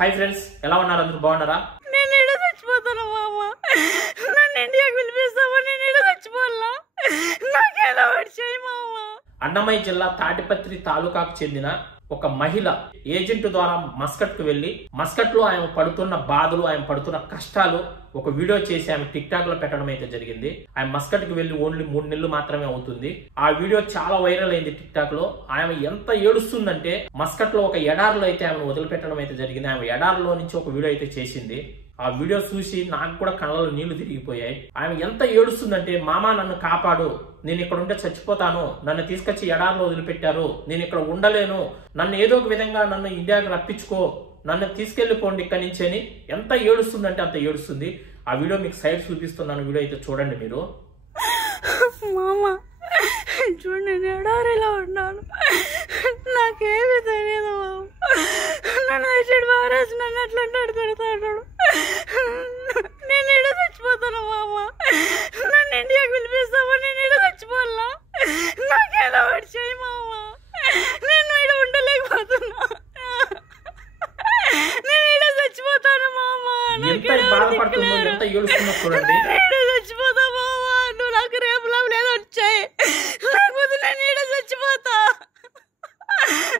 Hi friends, ఎలా ఉన్నారు? అందరూ బాగున్నారా? నేను ఈడ చచ్చిపోతాను మామ. నన్ను ఇండియాకి పిలిపిస్తావా? నేను ఈడ చచ్చిపోవాలా? నాకేదో వచ్చాయి మామ. అన్నమయ్య జిల్లా తాటిపత్రి తాలూకాకు చెందిన ఒక మహిళ ఏజెంట్ ద్వారా మస్కట్ కు వెళ్లి మస్కట్ లో ఆయన పడుతున్న బాధలు, ఆయన పడుతున్న కష్టాలు ఒక వీడియో చేసి ఆమె టిక్ టాక్ లో పెట్టడం అయితే జరిగింది. ఆయన మస్కట్ కి వెళ్లి ఓన్లీ 3 నెలలు మాత్రమే అవుతుంది. ఆ వీడియో చాలా వైరల్ అయింది టిక్ టాక్ లో. ఆమె ఎంత ఏడుస్తుందంటే మస్కట్ లో ఒక ఎడారిలో అయితే ఆమెను వదిలిపెట్టడం అయితే జరిగింది. ఆమె ఎడారిలో నుంచి ఒక వీడియో అయితే చేసింది. ఆ వీడియో చూసి నాకు కూడా కళ్ళలో నీళ్లు తిరిగిపోయాయి. ఆమె ఎంత ఏడుస్తుందంటే, మామా నన్ను కాపాడు, నేను ఇక్కడ ఉంటే చచ్చిపోతాను, నన్ను తీసుకొచ్చి ఎడారిలో వదిలిపెట్టారు, నేను ఇక్కడ ఉండలేను, నన్ను ఏదో ఒక విధంగా నన్ను ఇండియాకి రప్పించుకో, నన్ను తీసుకెళ్లిపోండి ఇక్కడి నుంచి అని ఎంత ఏడుస్తుందంటే అంత ఏడుస్తుంది. ఆ వీడియో మీకు సైడ్ చూపిస్తున్నాను, వీడియో అయితే చూడండి మీరు. మామ చూడు, నేను ఎడారిలో ఉన్నాను, నాకేమి తెలియదు బాబు. నన్ను వచ్చాడు మహారాజు, నన్ను అట్లా తిడతాడు. నేను ఈడ చచ్చిపోతాను మామ. నన్ను ఇండియాకి పిలిపిస్తావా? నేను ఈడ చచ్చిపోవాలా? నాకేదో వచ్చాయి మామ. నేను ఈడ ఉండలేకపోతున్నా. నేను ఈడ చచ్చిపోతాను మామ. ఎంత బాధపడుతుందో, ఎంత ఏడుస్తుందో చూడండి. ఈడ చచ్చిపోతా మామ. నువ్వు నాకు రేపు లేదు వచ్చాయి, లేకపోతే నేను ఈడ చచ్చిపోతా.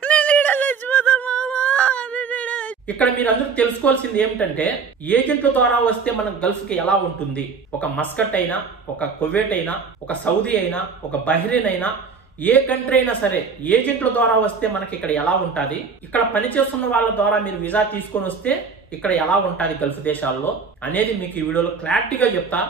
నేను ఈడ చచ్చిపోతా మామ. ఇక్కడ మీరు అందరూ తెలుసుకోవాల్సింది ఏమిటంటే, ఏజెంట్ల ద్వారా వస్తే మనం గల్ఫ్ కి ఎలా ఉంటుంది. ఒక మస్కట్ అయినా, ఒక కువైట్ అయినా, ఒక సౌదీ అయినా, ఒక బహ్రెయిన్ అయినా, ఏ కంట్రీ అయినా సరే ఏజెంట్ల ద్వారా వస్తే మనకి ఇక్కడ ఎలా ఉంటుంది, ఇక్కడ పనిచేస్తున్న వాళ్ళ ద్వారా మీరు వీసా తీసుకొని వస్తే ఇక్కడ ఎలా ఉంటుంది గల్ఫ్ దేశాల్లో అనేది మీకు ఈ వీడియోలో క్లారిటీగా చెప్తా.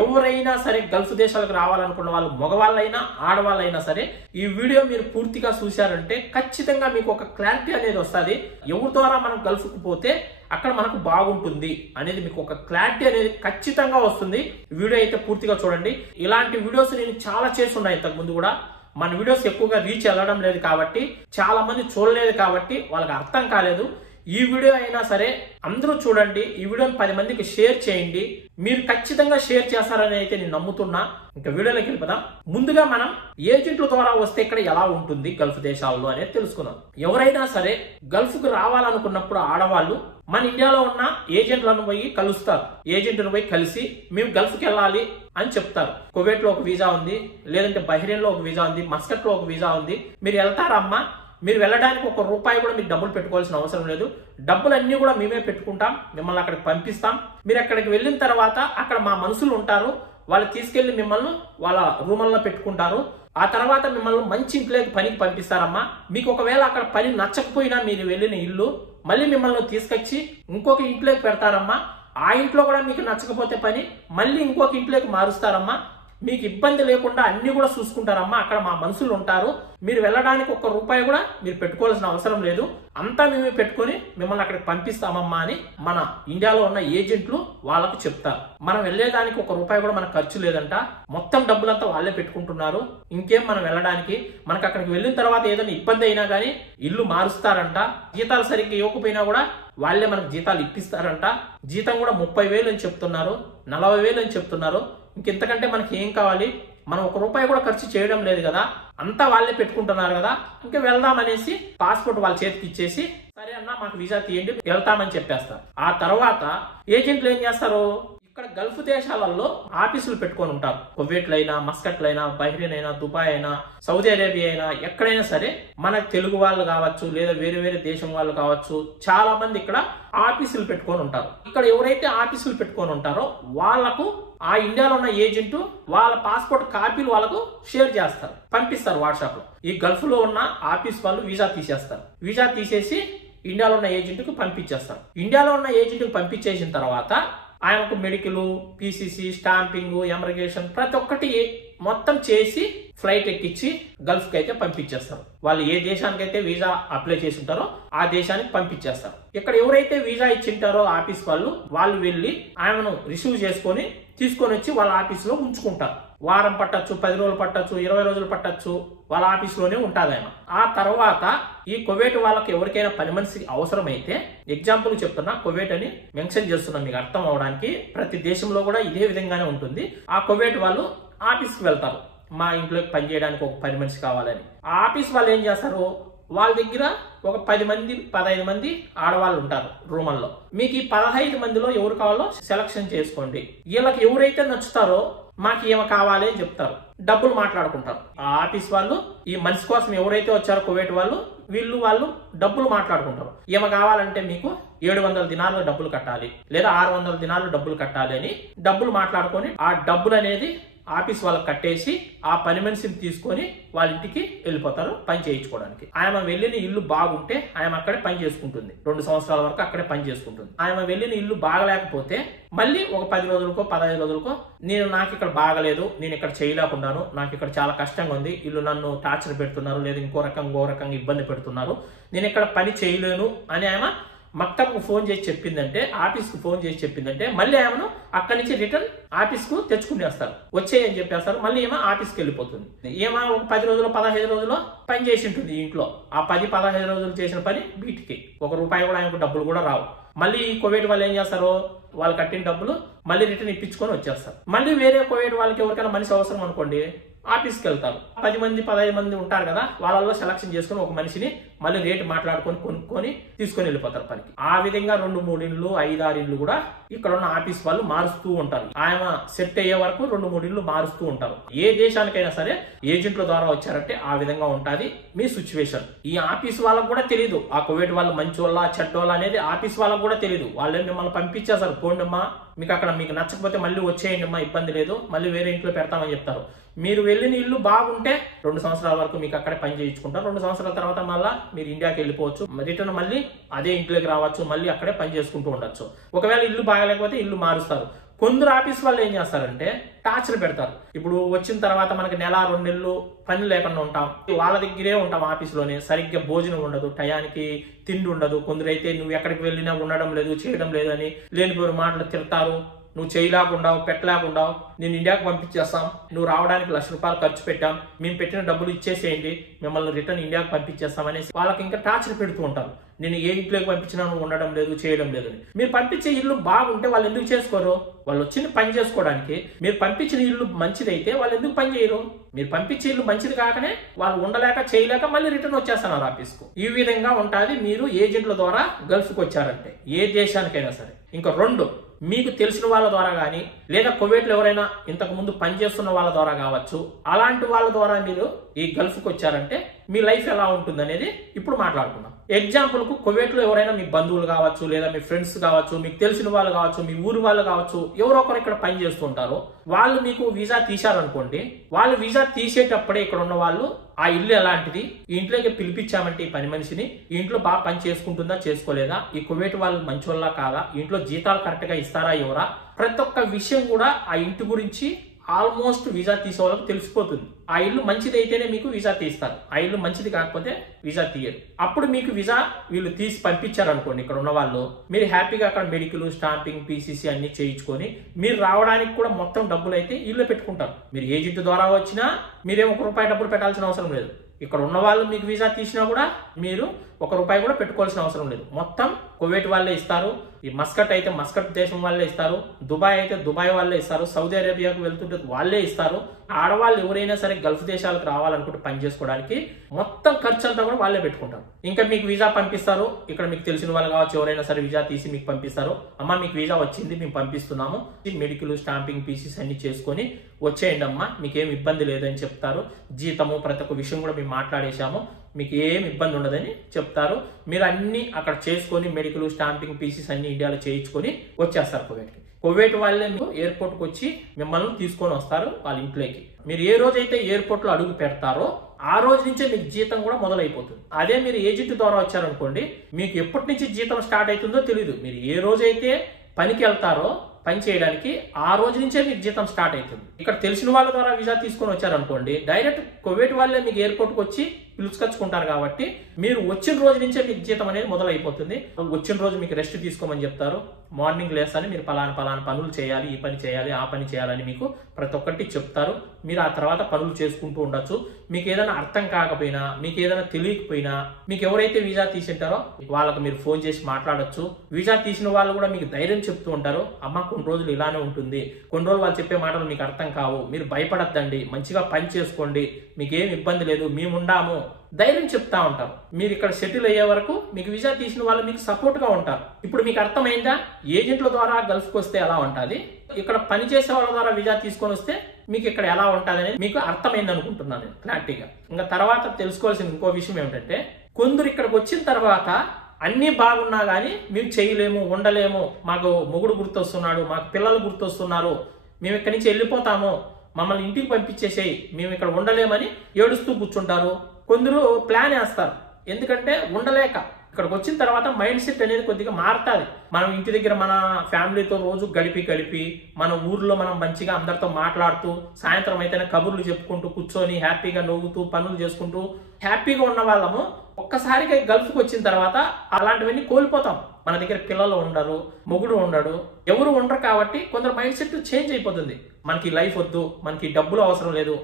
ఎవరైనా సరే గల్ఫ్ దేశాలకు రావాలనుకున్న వాళ్ళు, మగవాళ్ళైనా ఆడవాళ్ళైనా సరే, ఈ వీడియో మీరు పూర్తిగా చూశారంటే ఖచ్చితంగా మీకు ఒక క్లారిటీ అనేది వస్తుంది. ఎవరి ద్వారా మనం గల్ఫ్ కు పోతే అక్కడ మనకు బాగుంటుంది అనేది మీకు ఒక క్లారిటీ అనేది ఖచ్చితంగా వస్తుంది. వీడియో అయితే పూర్తిగా చూడండి. ఇలాంటి వీడియోస్ నేను చాలా చేస్తున్నాను ఇంతకు ముందు కూడా. మన వీడియోస్ ఎక్కువగా రీచ్ వెళ్ళడం లేదు కాబట్టి, చాలా మంది చూడలేదు కాబట్టి వాళ్ళకి అర్థం కాలేదు. ఈ వీడియో అయినా సరే అందరూ చూడండి. ఈ వీడియోని 10 మందికి షేర్ చేయండి. మీరు ఖచ్చితంగా షేర్ చేస్తారని అయితే నేను నమ్ముతున్నా. ఇంకా వీడియోలోకి వెళ్ళిపోదాం. ముందుగా మనం ఏజెంట్ల ద్వారా వస్తే ఇక్కడ ఎలా ఉంటుంది గల్ఫ్ దేశాల్లో అనేది తెలుసుకుందాం. ఎవరైనా సరే గల్ఫ్ కు రావాలనుకున్నప్పుడు ఆడవాళ్ళు మన ఇండియాలో ఉన్న ఏజెంట్లను పోయి కలుస్తారు. ఏజెంట్లను పోయి కలిసి మేము గల్ఫ్ కి వెళ్ళాలి అని చెప్తారు. కువైట్ లో ఒక వీసా ఉంది, లేదంటే బహ్రెయిన్ లో ఒక వీసా ఉంది, మస్కట్ లో ఒక వీసా ఉంది, మీరు వెళ్తారమ్మా, మీరు వెళ్ళడానికి ₹1 కూడా మీకు డబ్బులు పెట్టుకోవాల్సిన అవసరం లేదు, డబ్బులు అన్ని కూడా మేమే పెట్టుకుంటాం, మిమ్మల్ని అక్కడికి పంపిస్తాం. మీరు అక్కడికి వెళ్ళిన తర్వాత అక్కడ మా మనుషులు ఉంటారు, వాళ్ళు తీసుకెళ్లి మిమ్మల్ని వాళ్ళ రూముల్లో పెట్టుకుంటారు. ఆ తర్వాత మిమ్మల్ని మంచి ఇంట్లోకి పనికి పంపిస్తారమ్మా. మీకు ఒకవేళ అక్కడ పని నచ్చకపోయినా మీరు వెళ్ళిన ఇల్లు మళ్ళీ మిమ్మల్ని తీసుకొచ్చి ఇంకొక ఇంట్లోకి పెడతారమ్మా. ఆ ఇంట్లో కూడా మీకు నచ్చకపోతే పని మళ్ళీ ఇంకొక ఇంట్లోకి మారుస్తారమ్మా. మీకు ఇబ్బంది లేకుండా అన్ని కూడా చూసుకుంటారమ్మా. అక్కడ మా మనుషులు ఉంటారు. మీరు వెళ్ళడానికి ₹1 కూడా మీరు పెట్టుకోవాల్సిన అవసరం లేదు, అంతా మేమే పెట్టుకొని మిమ్మల్ని అక్కడికి పంపిస్తామమ్మా అని మన ఇండియాలో ఉన్న ఏజెంట్లు వాళ్ళకు చెప్తారు. మనం వెళ్ళేదానికి ₹1 కూడా మనకు ఖర్చు లేదంట, మొత్తం డబ్బులంతా వాళ్ళే పెట్టుకుంటున్నారు. ఇంకేం మనం వెళ్ళడానికి, మనకు అక్కడికి వెళ్ళిన తర్వాత ఏదైనా ఇబ్బంది అయినా కానీ ఇల్లు మారుస్తారంట. జీతాలు సరిగ్గా ఇవ్వకపోయినా కూడా వాళ్ళే మనకు జీతాలు ఇప్పిస్తారంట. జీతం కూడా 30,000 అని చెప్తున్నారు, 40,000 అని చెప్తున్నారు. ఇంకెంతకంటే మనకి ఏం కావాలి? మనం ₹1 కూడా ఖర్చు చేయడం లేదు కదా, అంతా వాళ్ళే పెట్టుకుంటున్నారు కదా, ఇంకా వెళ్దాం అనేసి పాస్పోర్ట్ వాళ్ళ చేతికి ఇచ్చేసి, సరే అన్న మాకు వీసా తీయండి వెళ్తామని చెప్పేస్తారు. ఆ తర్వాత ఏజెంట్లు ఏం చేస్తారు, ఇక్కడ గల్ఫ్ దేశాలలో ఆఫీసులు పెట్టుకొని ఉంటారు. కువైట్ అయినా, మస్కట్ అయినా, బహ్రెయిన్ అయినా, దుబాయ్ అయినా, సౌదీ అరేబియా అయినా, ఎక్కడైనా సరే మన తెలుగు వాళ్ళు కావచ్చు, లేదా వేరే వేరే దేశం వాళ్ళు కావచ్చు, చాలా మంది ఇక్కడ ఆఫీసులు పెట్టుకొని ఉంటారు. ఇక్కడ ఎవరైతే ఆఫీసులు పెట్టుకొని ఉంటారో వాళ్ళకు ఆ ఇండియాలో ఉన్న ఏజెంట్ వాళ్ళ పాస్పోర్ట్ కాపీలు వాళ్ళకు షేర్ చేస్తారు, పంపిస్తారు వాట్సాప్ లో. ఈ గల్ఫ్ లో ఉన్న ఆఫీస్ వాళ్ళు వీసా తీసేస్తారు. వీసా తీసేసి ఇండియాలో ఉన్న ఏజెంట్ కు పంపించేస్తారు. ఇండియాలో ఉన్న ఏజెంట్ కు పంపించేసిన తర్వాత ఆయనకు మెడికల్, పీసీసీ, స్టాంపింగ్, ఇమిగ్రేషన్ ప్రతి ఒక్కటి మొత్తం చేసి ఫ్లైట్ ఎక్కించి గల్ఫ్ కి అయితే పంపించేస్తారు. వాళ్ళు ఏ దేశానికైతే వీసా అప్లై చేసి ఉంటారో ఆ దేశానికి పంపించేస్తారు. ఇక్కడ ఎవరైతే వీసా ఇచ్చింటారో ఆఫీస్ వాళ్ళు వెళ్ళి ఆయనను రిసీవ్ చేసుకొని తీసుకొని వచ్చి వాళ్ళ ఆఫీస్ లో ఉంచుకుంటారు. వారం పట్టచ్చు, 10 రోజులు పట్టచ్చు, 20 రోజులు పట్టచ్చు, వాళ్ళ ఆఫీస్ లోనే ఉంటుంది ఆయన. ఆ తర్వాత ఈ కువైట్ వాళ్ళకి ఎవరికైనా పని మనిషి అవసరమైతే, ఎగ్జాంపుల్ చెప్తున్నా, కువైట్ అని మెన్షన్ చేస్తున్నా మీకు అర్థం అవడానికి, ప్రతి దేశంలో కూడా ఇదే విధంగానే ఉంటుంది. ఆ కువైట్ వాళ్ళు ఆఫీస్కి వెళ్తారు, మా ఇంట్లోకి పని చేయడానికి ఒక పని మనిషి కావాలని. ఆ ఆఫీస్ వాళ్ళు ఏం చేస్తారు, వాళ్ళ దగ్గర ఒక 10 మంది 15 మంది ఆడవాళ్ళు ఉంటారు రూమల్లో. మీకు ఈ 15 మందిలో ఎవరు కావాలో సెలక్షన్ చేసుకోండి. వీళ్ళకి ఎవరైతే నచ్చుతారో మాకు ఏమో కావాలి అని చెప్తారు, డబ్బులు మాట్లాడుకుంటారు. ఆ ఆఫీస్ వాళ్ళు ఈ మనిషి కోసం ఎవరైతే వచ్చారో కువైట్ వాళ్ళు వాళ్ళు డబ్బులు మాట్లాడుకుంటారు. ఏమో కావాలంటే మీకు 700 దినార్లు డబ్బులు కట్టాలి లేదా 600 దినార్లు డబ్బులు కట్టాలి అని డబ్బులు మాట్లాడుకొని ఆ డబ్బులు అనేది ఆఫీస్ వాళ్ళకి కట్టేసి ఆ పని మనిషిని తీసుకొని వాళ్ళ ఇంటికి వెళ్ళిపోతారు పని చేయించుకోవడానికి. ఆయన వెళ్ళిన ఇల్లు బాగుంటే ఆయన అక్కడే పని చేసుకుంటుంది, 2 సంవత్సరాల వరకు అక్కడే పని చేసుకుంటుంది. ఆయన వెళ్ళిన ఇల్లు బాగలేకపోతే మళ్ళీ ఒక 10 రోజులకో 15 రోజులకో నాకు ఇక్కడ బాగలేదు, నేను ఇక్కడ చేయలేకున్నాను, నాకు ఇక్కడ చాలా కష్టంగా ఉంది, ఇల్లు నన్ను టార్చర్ పెడుతున్నారు లేదా ఇంకో రకంగా ఇబ్బంది పెడుతున్నారు, నేను ఇక్కడ పని చేయలేను అని ఆయన మక్తబ్కు ఫోన్ చేసి చెప్పిందంటే, ఆఫీస్కు ఫోన్ చేసి చెప్పిందంటే మళ్ళీ ఆమెను అక్కడి నుంచి రిటర్న్ ఆఫీస్కు తెచ్చుకునేస్తారు, వచ్చేయని చెప్పేస్తారు. మళ్ళీ ఏమో ఆఫీస్కి వెళ్ళిపోతుంది. ఏమో ఒక 10 రోజులు 15 రోజులు పని చేసి ఉంటుంది ఇంట్లో. ఆ 10-15 రోజులు చేసిన పని బీటికి ₹1 కూడా ఆయనకు డబ్బులు కూడా రావు. మళ్ళీ కువైట్ వాళ్ళు ఏం చేస్తారు, వాళ్ళు కట్టిన డబ్బులు మళ్ళీ రిటర్న్ ఇప్పించుకొని వచ్చేస్తారు. మళ్ళీ వేరే కువైట్ వాళ్ళకి ఎవరికైనా మనిషి అవసరం అనుకోండి, ఆఫీస్కి వెళ్తారు. 10 మంది 15 మంది ఉంటారు కదా, వాళ్ళలో సెలక్షన్ చేసుకుని ఒక మనిషిని మళ్ళీ రేటు మాట్లాడుకొని కొనుక్కొని తీసుకొని వెళ్ళిపోతారు పనికి. ఆ విధంగా 2-3 ఇండ్లు 5-6 ఇండ్లు కూడా ఇక్కడ ఉన్న ఆఫీస్ వాళ్ళు మారుస్తూ ఉంటారు. ఆయన సెట్ అయ్యే వరకు 2-3 ఇండ్లు మారుస్తూ ఉంటారు. ఏ దేశానికైనా సరే ఏజెంట్ల ద్వారా వచ్చారంటే ఆ విధంగా ఉంటుంది మీ సిచ్యువేషన్. ఈ ఆఫీస్ వాళ్ళకు కూడా తెలియదు ఆ కువైట్ వాళ్ళు మంచి వాళ్ళ చెడ్డోళ్ళ అనేది ఆఫీస్ వాళ్ళకు కూడా తెలియదు. వాళ్ళే మిమ్మల్ని పంపించేస్తారు, పోండమ్మా మీకు అక్కడ మీకు నచ్చకపోతే మళ్ళీ వచ్చేయండి అమ్మా, ఇబ్బంది లేదు, మళ్ళీ వేరే ఇంట్లో పెడతామని చెప్తారు. మీరు వెళ్ళిన ఇల్లు బాగుంటే 2 సంవత్సరాల వరకు మీకు అక్కడే పని చేయించుకుంటారు. 2 సంవత్సరాల తర్వాత మళ్ళీ మీరు ఇండియాకి వెళ్ళిపోవచ్చు, రిటర్న్ మళ్ళీ అదే ఇంట్లోకి రావచ్చు, మళ్ళీ అక్కడే పని చేసుకుంటూ ఉండొచ్చు. ఒకవేళ ఇల్లు బాగలేకపోతే ఇల్లు మారుస్తారు. కొందరు ఆఫీస్ వాళ్ళు ఏం చేస్తారంటే టార్చర్ పెడతారు. ఇప్పుడు వచ్చిన తర్వాత మనకి 1-2 నెలలు పని లేకుండా ఉంటాం, వాళ్ళ దగ్గరే ఉంటాం ఆఫీస్లోనే, సరిగ్గా భోజనం ఉండదు, టయానికి తిండి ఉండదు. కొందరైతే నువ్వు ఎక్కడికి వెళ్ళినా ఉండడం లేదు చేయడం లేదు అని లేనిపోయిన మాటలు తిడతారు. నువ్వు చేయలేకుండావు పెట్టలేకుండావు, నేను ఇండియాకి పంపించేస్తాం, నువ్వు రావడానికి ₹1,00,000 ఖర్చు పెట్టాం, మేము పెట్టిన డబ్బులు ఇచ్చేసేయండి, మిమ్మల్ని రిటర్న్ ఇండియాకి పంపించేస్తామనేసి వాళ్ళకి ఇంకా టార్చర్ పెడుతూ ఉంటారు. నేను ఏ ఇంట్లోకి పంపించినా నువ్వు ఉండడం లేదు చేయడం లేదు అని. మీరు పంపించే ఇల్లు బాగుంటే వాళ్ళు ఎందుకు చేసుకోరు? వాళ్ళు వచ్చింది పని చేసుకోవడానికి. మీరు పంపించిన ఇల్లు మంచిదైతే వాళ్ళు ఎందుకు పని చేయరు? మీరు పంపించే ఇల్లు మంచిది కాకనే వాళ్ళు ఉండలేక చేయలేక మళ్ళీ రిటర్న్ వచ్చేస్తున్నారు ఆఫీస్కు. ఈ విధంగా ఉంటుంది మీరు ఏజెంట్ల ద్వారా గల్ఫ్కి వచ్చారంటే ఏ దేశానికైనా సరే. ఇంకా 2, మీకు తెలిసిన వాళ్ళ ద్వారా కానీ లేదా కువైట్లో ఎవరైనా ఇంతకు ముందు పనిచేస్తున్న వాళ్ళ ద్వారా కావచ్చు, అలాంటి వాళ్ళ ద్వారా మీరు ఈ గల్ఫ్కి వచ్చారంటే మీ లైఫ్ ఎలా ఉంటుంది అనేది ఇప్పుడు మాట్లాడుకుందాం. ఎగ్జాంపుల్కు కువైట్లో ఎవరైనా మీ బంధువులు కావచ్చు లేదా మీ ఫ్రెండ్స్ కావచ్చు, మీకు తెలిసిన వాళ్ళు కావచ్చు, మీ ఊరు వాళ్ళు కావచ్చు, ఎవరో ఒకరు ఇక్కడ పని చేస్తుంటారు. వాళ్ళు మీకు వీసా తీశారనుకోండి, వాళ్ళు వీసా తీసేటప్పుడే ఇక్కడ ఉన్న వాళ్ళు ఆ ఇల్లు ఎలాంటిది, ఈ ఇంట్లోకి పిలిపించామంటే ఈ పని మనిషిని, ఈ ఇంట్లో బాగా పని చేసుకుంటుందా చేసుకోలేదా, ఈ కువైట్ వాళ్ళు మంచోళ్ళా కాదా, ఈ ఇంట్లో జీతాలు కరెక్ట్ గా ఇస్తారా ఎవరా, ప్రతి ఒక్క విషయం కూడా ఆ ఇంటి గురించి ఆల్మోస్ట్ వీసా తీసే వాళ్ళకి తెలిసిపోతుంది. ఆ ఇల్లు మంచిది అయితేనే మీకు వీసా తీస్తారు, ఆ ఇల్లు మంచిది కాకపోతే వీసా తీయరు. అప్పుడు మీకు వీసా వీళ్ళు తీసి పంపించారు అనుకోండి, ఇక్కడ ఉన్న వాళ్ళు, మీరు హ్యాపీగా అక్కడ మెడికల్ స్టాంపింగ్ PCC అన్ని చేయించుకొని మీరు రావడానికి కూడా మొత్తం డబ్బులు అయితే ఇల్లు పెట్టుకుంటారు. మీరు ఏజెంట్ ద్వారా వచ్చినా మీరేం ₹1 డబ్బులు పెట్టాల్సిన అవసరం లేదు. ఇక్కడ ఉన్న వాళ్ళు మీకు వీసా తీసినా కూడా మీరు ₹1 కూడా పెట్టుకోవాల్సిన అవసరం లేదు. మొత్తం కువైట్ వాళ్ళే ఇస్తారు. ఈ మస్కట్ అయితే మస్కట్ దేశం వాళ్ళే ఇస్తారు, దుబాయ్ అయితే దుబాయ్ వాళ్ళే ఇస్తారు, సౌదీ అరేబియాకు వెళ్తుంటే వాళ్ళే ఇస్తారు. ఆడవాళ్ళు ఎవరైనా సరే గల్ఫ్ దేశాలకు రావాలనుకుంటే పని చేసుకోవడానికి మొత్తం ఖర్చు అంతా కూడా వాళ్ళే పెట్టుకుంటారు. ఇంకా మీకు వీసా పంపిస్తారు, ఇక్కడ మీకు తెలిసిన వాళ్ళు కావచ్చు ఎవరైనా సరే వీసా తీసి మీకు పంపిస్తారు. అమ్మ మీకు వీసా వచ్చింది మేము పంపిస్తున్నాము, మెడికల్ స్టాంపింగ్ PCC అన్ని చేసుకొని వచ్చేయండి అమ్మా, మీకేం ఇబ్బంది లేదని చెప్తారు. జీతము ప్రతి ఒక్క విషయం కూడా మేము మాట్లాడేశాము, మీకు ఏం ఇబ్బంది ఉండదని చెప్తారు. మీరు అన్ని అక్కడ చేసుకొని మెడికల్ స్టాంపింగ్ PCC అన్ని ఇండియాలో చేయించుకొని వచ్చేస్తారు కువైట్కి. కువైట్ వాళ్ళే మీకు ఎయిర్పోర్ట్కి వచ్చి మిమ్మల్ని తీసుకొని వస్తారు వాళ్ళ ఇంట్లోకి. మీరు ఏ రోజైతే ఎయిర్పోర్ట్ లో అడుగు పెడతారో ఆ రోజు నుంచే మీకు జీతం కూడా మొదలైపోతుంది. అదే మీరు ఏజెంట్ ద్వారా వచ్చారనుకోండి, మీకు ఎప్పటి నుంచి జీతం స్టార్ట్ అవుతుందో తెలియదు. మీరు ఏ రోజైతే పనికి వెళ్తారో పని చేయడానికి ఆ రోజు నుంచే మీకు జీతం స్టార్ట్ అవుతుంది. ఇక్కడ తెలిసిన వాళ్ళ ద్వారా వీసా తీసుకొని వచ్చారనుకోండి, డైరెక్ట్ కువైట్ వాళ్ళే మీకు ఎయిర్పోర్ట్కి వచ్చి పిలుచుకొచ్చుకుంటారు. కాబట్టి మీరు వచ్చిన రోజు నుంచే మీకు జీతం అనేది మొదలైపోతుంది. వచ్చిన రోజు మీకు రెస్ట్ తీసుకోమని చెప్తారు. మార్నింగ్ లేస్తానే మీరు పలానా పనులు చేయాలి, ఈ పని చేయాలి, ఆ పని చేయాలని మీకు ప్రతి ఒక్కటి చెప్తారు. మీరు ఆ తర్వాత పనులు చేసుకుంటూ ఉండొచ్చు. మీకు ఏదైనా అర్థం కాకపోయినా, మీకు ఏదైనా తెలియకపోయినా, మీకు ఎవరైతే వీసా తీసింటారో వాళ్ళకి మీరు ఫోన్ చేసి మాట్లాడొచ్చు. వీసా తీసిన వాళ్ళు కూడా మీకు ధైర్యం చెప్తూ ఉంటారు. అమ్మ కొన్ని రోజులు ఇలానే ఉంటుంది, కొన్ని రోజులు వాళ్ళు చెప్పే మాటలు మీకు అర్థం కావు, మీరు భయపడద్దండి, మంచిగా పని చేసుకోండి, మీకు ఏం ఇబ్బంది లేదు, మేముండాము, ధైర్యం చెప్తా ఉంటారు. మీరు ఇక్కడ సెటిల్ అయ్యే వరకు మీకు వీసా తీసిన వాళ్ళు మీకు సపోర్ట్ గా ఉంటారు. ఇప్పుడు మీకు అర్థమైందా ఏజెంట్ల ద్వారా గల్ఫ్కి వస్తే ఎలా ఉంటుంది, ఇక్కడ పని చేసే వాళ్ళ ద్వారా వీసా తీసుకొని వస్తే మీకు ఇక్కడ ఎలా ఉంటుంది అనేది మీకు అర్థమైంది అనుకుంటున్నాను నేను క్లారిటీగా. ఇంకా తర్వాత తెలుసుకోవాల్సిన ఇంకో విషయం ఏమిటంటే, కొందరు ఇక్కడికి వచ్చిన తర్వాత అన్ని బాగున్నా గానీ మేము చేయలేము, ఉండలేము, మాకు మొగుడు గుర్తొస్తున్నాడు, మాకు పిల్లలు గుర్తొస్తున్నారు, మేము ఇక్కడి నుంచి వెళ్ళిపోతాము, మమ్మల్ని ఇంటికి పంపించేసేయి, మేము ఇక్కడ ఉండలేమని ఏడుస్తూ కూర్చుంటారు. కొందరు ప్లాన్ వేస్తారు, ఎందుకంటే ఉండలేక. ఇక్కడికి వచ్చిన తర్వాత మైండ్ సెట్ అనేది కొద్దిగా మారుతుంది. మనం ఇంటి దగ్గర మన ఫ్యామిలీతో రోజు గడిపి మన ఊర్లో మనం మంచిగా అందరితో మాట్లాడుతూ, సాయంత్రం అయితేనే కబుర్లు చెప్పుకుంటూ కూర్చొని హ్యాపీగా నవ్వుతూ పనులు చేసుకుంటూ హ్యాపీగా ఉన్న వాళ్ళము ఒక్కసారిగా గల్ఫ్కి వచ్చిన తర్వాత అలాంటివన్నీ కోల్పోతాం. మన దగ్గర పిల్లలు ఉండరు, మొగుడు ఉండడు, ఎవరు ఉండరు. కాబట్టి కొందరు మైండ్ సెట్ చేంజ్ అయిపోతుంది. మనకి లైఫ్ వద్దు, మనకి డబ్బులు అవసరం లేదు,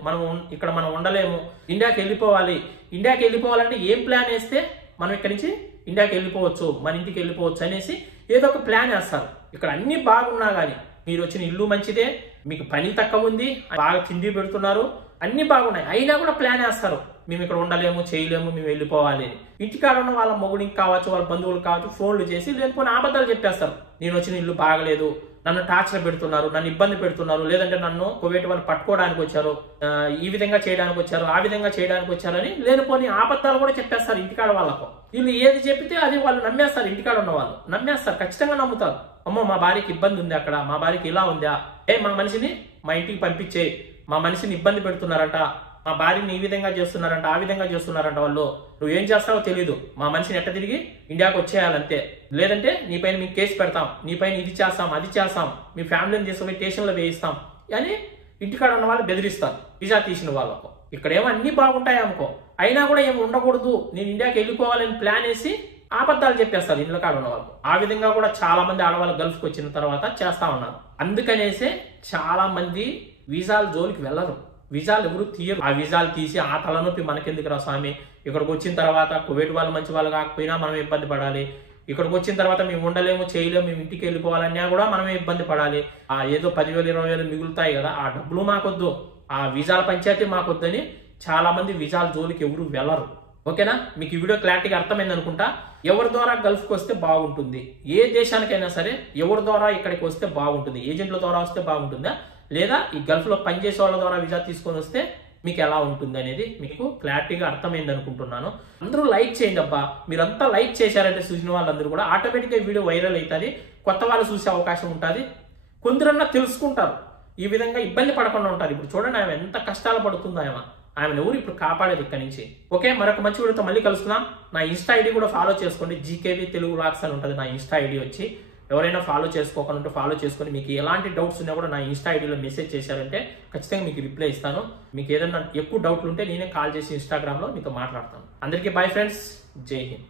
ఇక్కడ మనం ఉండలేము, ఇండియాకి వెళ్ళిపోవాలి. ఇండియాకి వెళ్ళిపోవాలంటే ఏం ప్లాన్ వేస్తే మనం ఇక్కడి నుంచి ఇండియాకి వెళ్ళిపోవచ్చు, మన ఇంటికి వెళ్ళిపోవచ్చు అనేసి ఏదో ఒక ప్లాన్ వేస్తారు. ఇక్కడ అన్ని బాగున్నా కానీ, మీరు వచ్చిన ఇల్లు మంచిదే, మీకు పని తక్కువ ఉంది, బాగా తిండి పెడుతున్నారు, అన్ని బాగున్నాయి, అయినా కూడా ప్లాన్ వేస్తారు, మేము ఇక్కడ ఉండలేము, చేయలేము, మేము వెళ్ళిపోవాలి. ఇంటికాడ ఉన్న వాళ్ళ మొగుడికి కావచ్చు, వాళ్ళ బంధువులు కావచ్చు, ఫోన్లు చేసి లేకపోతే అబద్ధాలు చెప్పేస్తారు. నేను వచ్చిన ఇల్లు బాగలేదు, నన్ను టార్చర్ పెడుతున్నారు, నన్ను ఇబ్బంది పెడుతున్నారు, లేదంటే నన్ను కువైట్ వాళ్ళు పట్టుకోవడానికి వచ్చారు, ఈ విధంగా చేయడానికి వచ్చారు, ఆ విధంగా చేయడానికి వచ్చారని లేనిపోని అబద్ధాలు కూడా చెప్పేస్తారు ఇంటికాడ వాళ్ళకు. వీళ్ళు ఏది చెప్తే అది వాళ్ళు నమ్మేస్తారు. ఇంటికాడ ఉన్న వాళ్ళు నమ్మేస్తారు, ఖచ్చితంగా నమ్ముతారు. అమ్మో మా భార్యకి ఇబ్బంది ఉంది, అక్కడ మా భార్యకి ఇలా ఉందా, మా మనిషిని మా ఇంటికి పంపించే, మా మనిషిని ఇబ్బంది పెడుతున్నారంట, మా భార్యని ఈ విధంగా చేస్తున్నారంట, ఆ విధంగా చేస్తున్నారంట, వాళ్ళు నువ్వేం చేస్తావో తెలీదు, మా మనిషిని ఎట్ట తిరిగి ఇండియాకి వచ్చేయాలంతే, లేదంటే నీ పైన మీకు కేసు పెడతాం, నీ పైన ఇది చేస్తాం, అది చేస్తాం, మీ ఫ్యామిలీని తీసుకుపోయి స్టేషన్లో వేయిస్తాం అని ఇంటికాడ ఉన్న వాళ్ళు బెదిరిస్తారు వీసా తీసిన వాళ్ళకు. ఇక్కడేమో అన్ని బాగుంటాయి అనుకో, అయినా కూడా ఏమి ఉండకూడదు, నేను ఇండియాకి వెళ్ళిపోవాలని ప్లాన్ వేసి అబద్ధాలు చెప్పేస్తారు ఇంట్లో కాడ ఉన్న వాళ్ళు. ఆ విధంగా కూడా చాలా మంది ఆడవాళ్ళు గల్ఫ్కి వచ్చిన తర్వాత చేస్తా ఉన్నారు. అందుకనేసే చాలా మంది వీసాల జోలికి వెళ్ళరు, వీసాలు ఎవరు తీయరు. ఆ వీసాలు తీసి ఆ తలనొప్పి మనకెందుకు రా స్వామి, ఇక్కడికి వచ్చిన తర్వాత కువైట్ వాళ్ళు మంచి వాళ్ళు కాకపోయినా మనమే ఇబ్బంది పడాలి, ఇక్కడికి వచ్చిన తర్వాత మేము ఉండలేము, చేయలేము, మేము ఇంటికి వెళ్ళిపోవాలన్నా కూడా మనమే ఇబ్బంది పడాలి, ఆ ఏదో 10,000 20,000 మిగులుతాయి కదా, ఆ డబ్బులు మాకొద్దు, ఆ వీసాల పంచాయతీ మాకొద్దని చాలా మంది వీసాల జోలికి ఎవరు వెళ్ళరు. ఓకేనా, మీకు ఈ వీడియో క్లారిటీగా అర్థమైంది అనుకుంటా. ఎవరి ద్వారా గల్ఫ్కి వస్తే బాగుంటుంది, ఏ దేశానికైనా సరే ఎవరి ద్వారా ఇక్కడికి వస్తే బాగుంటుంది, ఏజెంట్ల ద్వారా వస్తే బాగుంటుందా, లేదా ఈ గల్ఫ్లో పనిచేసే వాళ్ళ ద్వారా వీసా తీసుకొని వస్తే మీకు ఎలా ఉంటుంది అనేది మీకు క్లారిటీగా అర్థమైంది అనుకుంటున్నాను. అందరూ లైక్ చేయండి అబ్బా, మీరంతా లైక్ చేశారంటే చూసిన వాళ్ళందరూ కూడా ఆటోమేటిక్గా వీడియో వైరల్ అవుతుంది, కొత్త వాళ్ళు చూసే అవకాశం ఉంటుంది, కొందరన్నా తెలుసుకుంటారు, ఈ విధంగా ఇబ్బంది పడకుండా ఉంటారు. ఇప్పుడు చూడండి ఆమె ఎంత కష్టాలు పడుతుందో, ఆమెను ఎవరు ఇప్పుడు కాపాడేది ఇక్కడ నుంచి. ఓకే, మరొక మంచి వీడియోతో మళ్ళీ కలుస్తున్నాం. నా ఇన్స్టా ఐడి కూడా ఫాలో చేసుకోండి, జీకేవి తెలుగు వ్లాగ్స్ అని ఉంటుంది నా ఇన్స్టా ఐడి వచ్చి. ఎవరైనా ఫాలో చేసుకోకుండా ఫాలో చేసుకొని మీకు ఎలాంటి డౌట్స్ ఉన్నా కూడా నా ఇన్స్టా ఐడిలో మెసేజ్ చేశారంటే ఖచ్చితంగా మీకు రిప్లై ఇస్తాను. మీకు ఏదైనా ఎక్కువ డౌట్లు ఉంటే నేనే కాల్ చేసి ఇన్స్టాగ్రామ్లో మీతో మాట్లాడతాను. అందరికీ బాయ్ ఫ్రెండ్స్, జై హింద్.